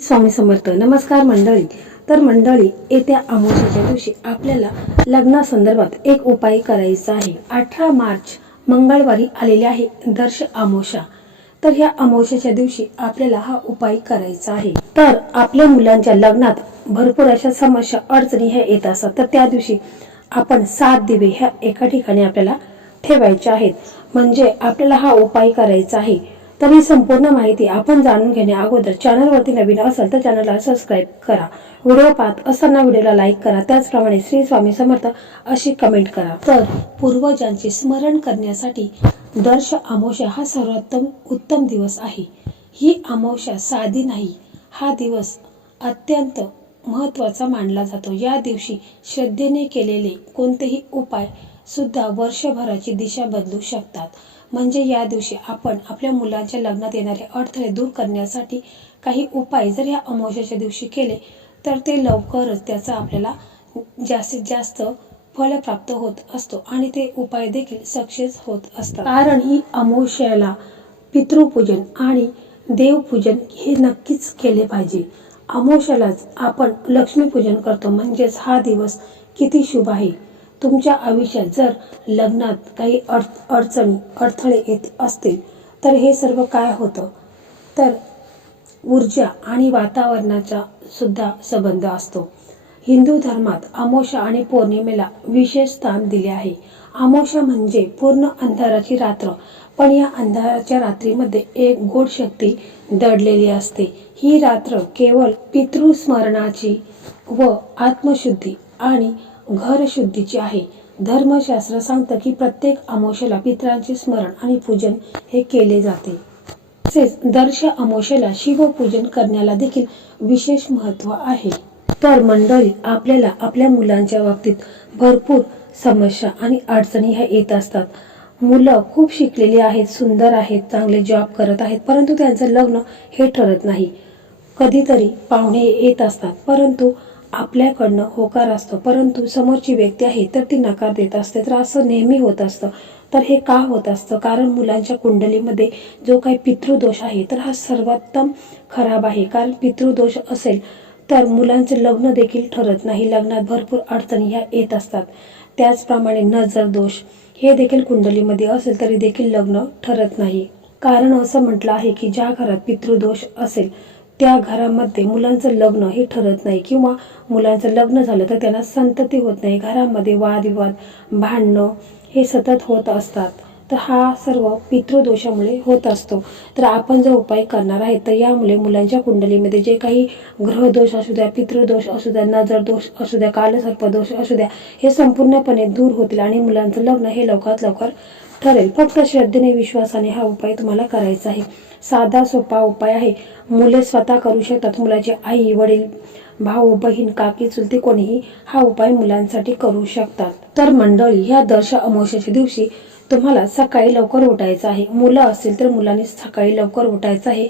स्वामी समर्थ. नमस्कार मंडळी. तर मंडळी, येत्या अमावस्येच्या दिवशी आपल्याला लग्नासंदर्भात एक उपाय करायचा आहे. 18 मार्च मंगळवारी आलेले आहे दर्श अमावस्या. तर ह्या अमावस्येच्या दिवशी आपल्याला हा उपाय करायचा आहे. तर आपल्या मुलांच्या लग्नात भरपूर अशा समस्या अडचणी ह्या येत असतात. तर त्या दिवशी आपण 7 दिवे ह्या एका ठिकाणी आपल्याला ठेवायचे आहेत. म्हणजे आपल्याला हा उपाय करायचा आहे. तर ही संपूर्ण माहिती आपण जाणून घेण्या अगोदर चॅनलवरती नवीन असाल तर चॅनलला सबस्क्राईब करा. व्हिडिओ पाहत असताना व्हिडिओला लाईक करा. त्याचप्रमाणे श्री स्वामी समर्थ अशी कमेंट करा. तर पूर्वजांचे स्मरण करण्यासाठी दर्श अमावस्या हा सर्वोत्तम उत्तम दिवस आहे. ही अमावस्या साधी नाही. हा दिवस अत्यंत महत्त्वाचा मानला जातो. या दिवशी श्रद्धेने केलेले कोणतेही उपाय सुद्धा वर्षभराची दिशा बदलू शकतात. म्हणजे या दिवशी आपण आपल्या मुलांच्या लग्नात येणारे अडथळे दूर करण्यासाठी काही उपाय जर या अमावस्येच्या दिवशी केले तर ते लवकरच त्याचा आपल्याला जास्तीत जास्त फल प्राप्त होत असतो आणि ते उपाय देखील सक्सेस होत असतात. कारण ही अमावस्येला पितृपूजन आणि देवपूजन हे नक्कीच केले पाहिजे. अमावस्येलाच आपण लक्ष्मीपूजन करतो. म्हणजेच हा दिवस किती शुभ आहे. तुमच्या आयुष्यात जर लग्नात काही अडचणी अडथळे येत असतील तर हे सर्व काय होतं, तर ऊर्जा आणि वातावरणाचा सुद्धा संबंध असतो. हिंदू धर्मात अमावस्या आणि पौर्णिमेला विशेष स्थान दिले आहे. अमावस्या म्हणजे पूर्ण अंधाराची रात्र, पण या अंधाराच्या रात्रीमध्ये एक गोड शक्ती दडलेली असते. ही रात्र केवळ पितृस्मरणाची व आत्मशुद्धी आणि घर शुद्धीची आहे. धर्मशास्त्र सांगतं की प्रत्येक अमावस्येला पितरांचे स्मरण आणि पूजन हे केले जाते. तसेच दर्श अमावस्येला शिवपूजन करण्याला देखील विशेष महत्त्व आहे. तर मंडळी, आपल्याला आपल्या मुलांच्या बाबतीत भरपूर समस्या आणि अडचणी ह्या येत असतात. मुलं खूप शिकलेली आहेत, सुंदर आहेत, चांगले जॉब करत आहेत, परंतु त्यांचं लग्न हे ठरत नाही. कधीतरी पाहुणे येत असतात परंतु आपल्याकडनं होकार असतो, परंतु समोरची व्यक्ती आहे तर ती नकार देत असते. तर असं नेहमी होत असतं. तर हे का होत असतं? कारण मुलांच्या कुंडलीमध्ये जो काही पितृदोष आहे तर हा सर्वोत्तम खराब आहे. कारण पितृदोष असेल तर मुलांचं लग्न देखील ठरत नाही. लग्नात भरपूर अडचणी ह्या येत असतात. त्याचप्रमाणे नजर दोष हे देखील कुंडलीमध्ये असेल तरी देखील लग्न ठरत नाही. कारण असं म्हटलं आहे की ज्या घरात पितृदोष असेल त्या घरामध्ये मुलांचं लग्न हे ठरत नाही, किंवा मुलांचं लग्न झालं तर त्यांना संतती होत नाही. घरामध्ये वादविवाद, भांडणं हे सतत होत असतात. तर हा सर्व पितृदोषामुळे होत असतो. तर आपण जो उपाय करणार आहे तर यामुळे मुलांच्या कुंडलीमध्ये जे काही ग्रहदोष असू द्या, पितृदोष असू द्या, नजर दोष असू द्या, कालसर्पदोष असू द्या, हे संपूर्णपणे दूर होतील आणि मुलांचं लग्न हे लवकरात लवकर ठरेल. फक्त श्रद्धेने विश्वासाने हा उपाय तुम्हाला करायचा आहे. साधा सोपा उपाय आहे. मुले स्वतः करू शकतात. मुलाचे आई वडील, भाऊ बहीण, काकी चुलती कोणीही हा उपाय मुलांसाठी करू शकतात. तर मंडळी, ह्या दर्श अमावस्येच्या दिवशी तुम्हाला सकाळी लवकर उठायचं आहे. मुलं असतील तर मुलांनी सकाळी लवकर उठायचं आहे.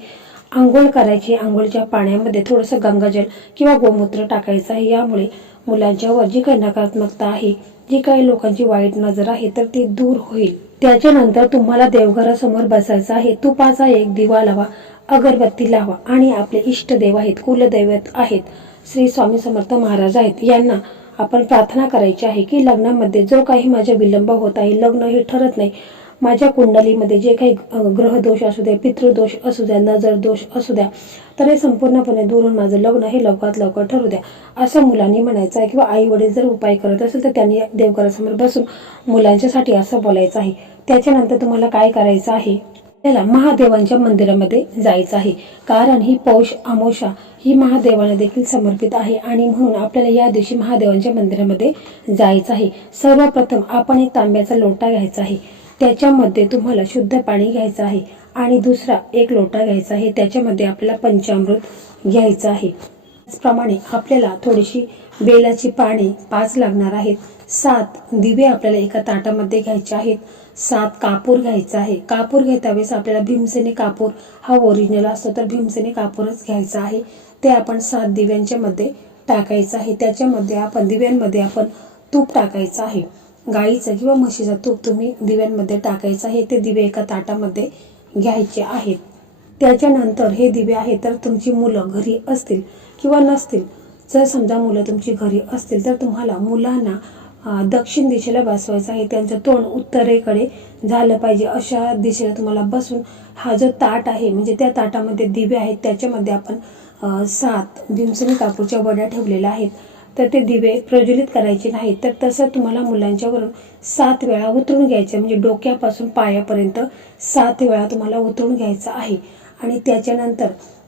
आंघोळ करायची. आंघोळीच्या पाण्यामध्ये थोडंसं गंगाजल किंवा गोमूत्र टाकायचं आहे. यामुळे मुलांच्यावर जी काही नकारात्मकता आहे, जी काही लोकांची वाईट नजर आहे तर ती दूर होईल. त्याच्यानंतर तुम्हाला देवघरासमोर बसायचं आहे. तुपाचा एक दिवा लावा, अगरबत्ती लावा आणि आपले इष्टदेव आहेत, कुलदैवत आहेत, श्री स्वामी समर्थ महाराज आहेत, यांना आपण प्रार्थना करायची आहे की लग्नामध्ये जो काही माझा विलंब होत आहे, लग्न हे ठरत नाही, माझ्या कुंडलीमध्ये जे काही ग्रहदोष असू द्या, पितृदोष असू द्या, नजर दोष असू द्या, तर हे संपूर्णपणे दूर होऊन माझं लग्न हे लवकरात लवकर ठरू द्या, असं मुलांनी म्हणायचं आहे. किंवा आई वडील जर उपाय करत असेल तर त्यांनी देवघरासमोर बसून मुलांच्यासाठी असं बोलायचं आहे. त्याच्यानंतर तुम्हाला काय करायचं आहे, त्याला महादेवांच्या मंदिरामध्ये जायचं आहे. कारण ही पौष अमावस्या ही महादेवाला देखील समर्पित आहे आणि म्हणून आपल्याला या दिवशी महादेवांच्या मंदिरामध्ये जायचं आहे. सर्वप्रथम आपण एक तांब्याचा लोटा घ्यायचा आहे. त्याच्यामध्ये तुम्हाला शुद्ध पाणी घ्यायचं आहे आणि दुसरा एक लोटा घ्यायचा आहे. त्याच्यामध्ये आपल्याला पंचामृत घ्यायचं आहे. त्याचप्रमाणे आपल्याला थोडीशी बेलाची पाने 5 लागणार आहेत. 7 दिवे आपल्याला एका ताटामध्ये घ्यायचे आहेत. 7 कापूर घ्यायचा आहे. कापूर घेता वेळेस आपल्याला भीमसेनी कापूर हा ओरिजिनल असतो, तर भीमसेनी कापूरच घ्यायचा आहे. ते आपण 7 दिव्यांच्या मध्ये टाकायचं आहे. त्याच्यामध्ये आपण दिव्यांमध्ये आपण तूप टाकायचं आहे. गाईचं किंवा म्हशीचं तूप तुम्ही दिव्यांमध्ये टाकायचं आहे. ते दिवे एका ताटामध्ये घ्यायचे आहेत. त्याच्यानंतर हे दिवे आहेत तर तुमची मुलं घरी असतील किंवा नसतील, जर समजा मुलं तुमची घरी असतील तर तुम्हाला मुलांना दक्षिण दिशेला बसवायचं आहे. त्यांचं तोंड उत्तरेकडे झालं पाहिजे अशा दिशेला तुम्हाला बसून हा जो ताट आहे म्हणजे त्या ताटामध्ये दिवे आहेत, त्याच्यामध्ये आपण 7 भीमसेनी कापूरच्या वड्या ठेवलेल्या आहेत. तर ते दिवे प्रज्वलित करायचे नाहीत. तर तसं तुम्हाला मुलांच्यावरून 7 वेळा उतरून घ्यायचं, म्हणजे डोक्यापासून पायापर्यंत 7 वेळा तुम्हाला उतरून घ्यायचं आहे. आणि त्याच्यानंतर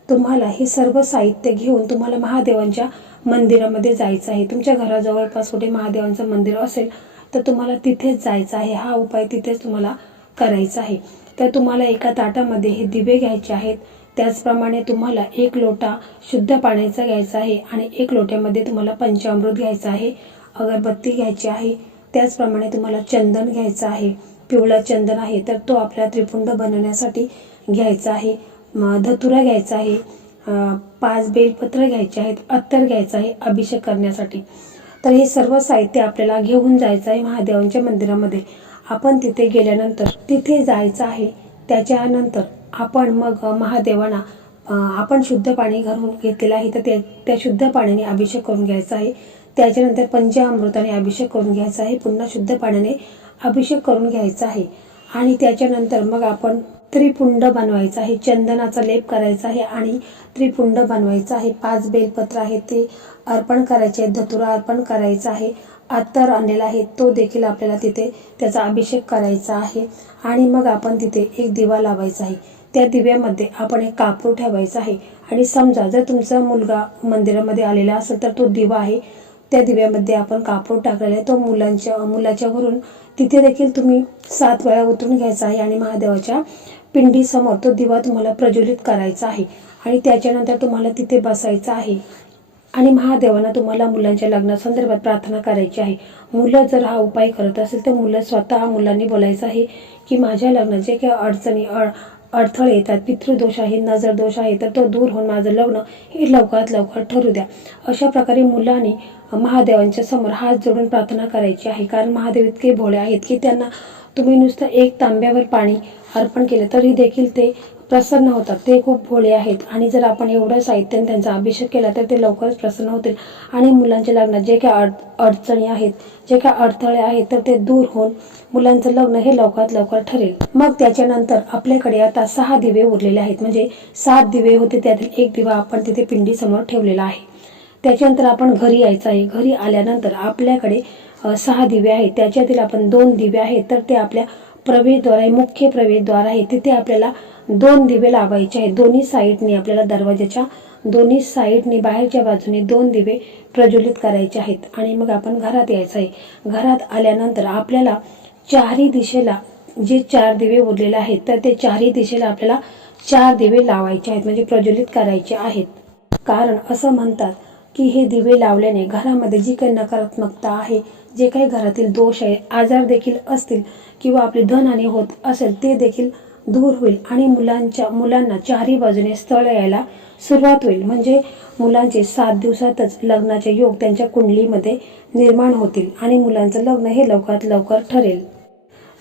तुम्हाला हे सर्व साहित्य घेऊन तुम्हाला महादेवांच्या मंदिरामध्ये जायचं आहे. तुमच्या घराजवळपास कुठे महादेवांचं मंदिर असेल तर तुम्हाला तिथेच जायचं आहे. हा उपाय तिथेच तुम्हाला करायचा आहे. तर तुम्हाला एका ताटामध्ये हे दिवे घ्यायचे आहेत. त्याचप्रमाणे तुम्हाला 1 लोटा शुद्ध पाण्याचा घ्यायचा आहे आणि 1 लोट्यामध्ये तुम्हाला पंचामृत घ्यायचं आहे, अगरबत्ती घ्यायची आहे. त्याचप्रमाणे तुम्हाला चंदन घ्यायचं आहे, पिवळा चंदन आहे तर तो आपल्या त्रिपुंड बनवण्यासाठी घ्यायचा आहे. धतुरा घ्यायचा आहे, 5 बेलपत्र घ्यायचे आहेत, अत्तर घ्यायचं आहे अभिषेक करण्यासाठी. तर हे सर्व साहित्य आपल्याला घेऊन जायचं आहे महादेवांच्या मंदिरामध्ये. आपण तिथे गेल्यानंतर तिथे जायचं आहे. त्याच्यानंतर आपण मग महादेवांना आपण शुद्ध पाणी घरून घेतलेलं आहे तर त्या शुद्ध पाण्याने अभिषेक करून घ्यायचा आहे. त्याच्यानंतर पंचामृताने अभिषेक करून घ्यायचा आहे, पुन्हा शुद्ध पाण्याने अभिषेक करून घ्यायचा आहे. आणि त्याच्यानंतर मग आपण त्रिपुंड बनवायचं आहे, चंदनाचा लेप करायचा आहे आणि त्रिपुंड बनवायचं आहे. 5 बेलपत्र आहेत ते अर्पण करायचे, धतुरा अर्पण करायचा आहे, अत्तर आणलेला आहे तो देखील आपल्याला तिथे त्याचा अभिषेक करायचा आहे. आणि मग आपण तिथे एक दिवा लावायचा आहे. त्या दिव्यामध्ये आपण एक कापूर ठेवायचा आहे. आणि समजा जर तुमचा मुलगा मंदिरामध्ये आलेला असेल तर तो दिवा आहे, त्या दिव्यामध्ये आपण कापूर टाकलेला आहे, तो मुलाच्यावरून तिथे देखील तुम्ही 7 वेळा उतरून घ्यायचा आहे आणि महादेवाच्या पिंडीसमोर तो दिवा तुम्हाला प्रज्वलित करायचा आहे. आणि त्याच्यानंतर तुम्हाला तिथे बसायचं आहे आणि महादेवांना तुम्हाला मुलांच्या लग्नासंदर्भात प्रार्थना करायची आहे. मुलं जर हा उपाय करत असेल तर स्वतः मुलांनी बोलायचं आहे की माझ्या लग्नाचे काही अडचणी अडथळे येतात, पितृदोष आहे, नजर दोष आहे तर तो दूर होऊन माझं लग्न हे लवकरात लवकर ठरू द्या. अशा प्रकारे मुलांनी महादेवांच्या समोर हात जोडून प्रार्थना करायची आहे. कारण महादेव इतके भोळे आहेत की त्यांना तुम्ही नुसतं 1 तांब्यावर पाणी अर्पण केलं तरी देखील ते प्रसन्न होतात. ते खूप भोळे आहेत आणि जर आपण एवढं साहित्याने त्यांचा अभिषेक केला तर ते लवकरच प्रसन्न होतील आणि मुलांच्या लग्नात जे काही अडचणी आहेत, जे काही अडथळे आहेत तर ते दूर होऊन मुलांचं लग्न हे लवकरात लवकर ठरेल. मग त्याच्यानंतर आपल्याकडे आता 6 दिवे उरलेले आहेत, म्हणजे 7 दिवे होते त्यातील 1 दिवा आपण तिथे पिंडीसमोर ठेवलेला आहे. त्याच्यानंतर आपण घरी यायचं आहे. घरी आल्यानंतर आपल्याकडे 6 दिवे आहेत, त्याच्यातील आपण 2 दिवे आहेत तर ते आपल्या प्रवेशद्वार आहे, मुख्य प्रवेशद्वार आहे, तिथे आपल्याला 2 दिवे लावायचे आहेत. दोन्ही साईडनी आपल्याला दरवाजाच्या दोन्ही साईडनी बाहेरच्या बाजूने 2 दिवे प्रज्वलित करायचे आहेत. आणि मग आपण घरात यायचं आहे. घरात आल्यानंतर आपल्याला 4ही दिशेला जे 4 दिवे उरलेले आहेत तर ते 4ही दिशेला आपल्याला 4 दिवे लावायचे आहेत, म्हणजे प्रज्वलित करायचे आहेत. कारण असं म्हणतात की हे दिवे लावल्याने घरामध्ये जी काही नकारात्मकता आहे, जे काही घरातील दोष आहे, आजार देखील असतील किंवा आपली धनहानी होत असेल ते देखील दूर होईल आणि मुलांना 4ही बाजूने स्थळ यायला सुरुवात होईल. म्हणजे मुलांचे 7 दिवसातच लग्नाचे योग त्यांच्या कुंडलीमध्ये निर्माण होतील आणि मुलांचं लग्न हे लवकरात लवकर ठरेल.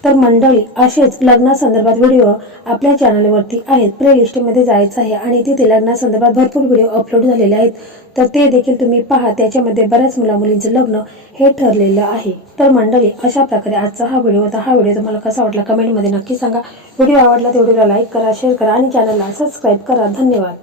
तर मंडळी, असेच लग्नासंदर्भात व्हिडिओ आपल्या चॅनलवरती आहेत. प्लेलिस्टमध्ये जायचं आहे आणि तिथे लग्नासंदर्भात भरपूर व्हिडिओ अपलोड झालेले आहेत, तर ते देखील तुम्ही पहा. त्याच्यामध्ये बऱ्याच मुलींचं लग्न हे ठरलेलं आहे. तर मंडळी, अशा प्रकारे आजचा हा व्हिडिओ होता. हा व्हिडिओ तुम्हाला कसा वाटला कमेंटमध्ये नक्की सांगा. व्हिडिओ आवडला तर व्हिडिओला लाईक करा, शेअर करा आणि चॅनलला सबस्क्राईब करा. धन्यवाद.